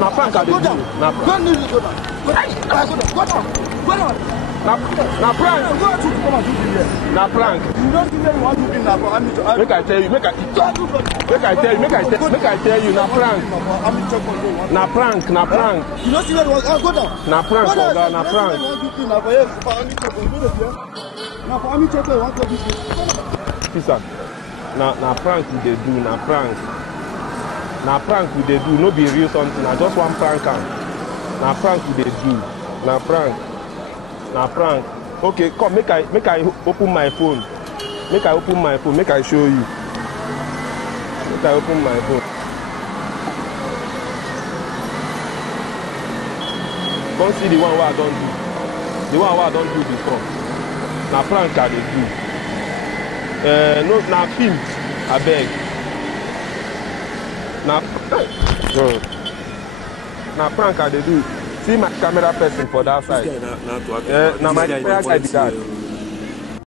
Na prank I dey do. Na Go need to go down. Go down. Go down. Go down. Na prank. Go to come and do here. Na prank. You don't think you want to be now for army to Make I tell you, make I tell you, na prank. Na prank, na prank. You don't see where you want go down. Na prank, oga, na prank. Now for here for army to go there. Now for army to go want to do this. Sir, na prank we dey do, na prank. Na prank we dey do, no be real something, na just one prank am. Na prank we dey do, na prank. Na prank. Okay, come make I open my phone. Make I open my phone, make I show you. Make I open my phone. Come see the one wey I don do. The one wey I don do before. Na prank I dey do. No, na film, abeg. Na prank I dey do. See my camera person for that side. Na my prayer guy be that.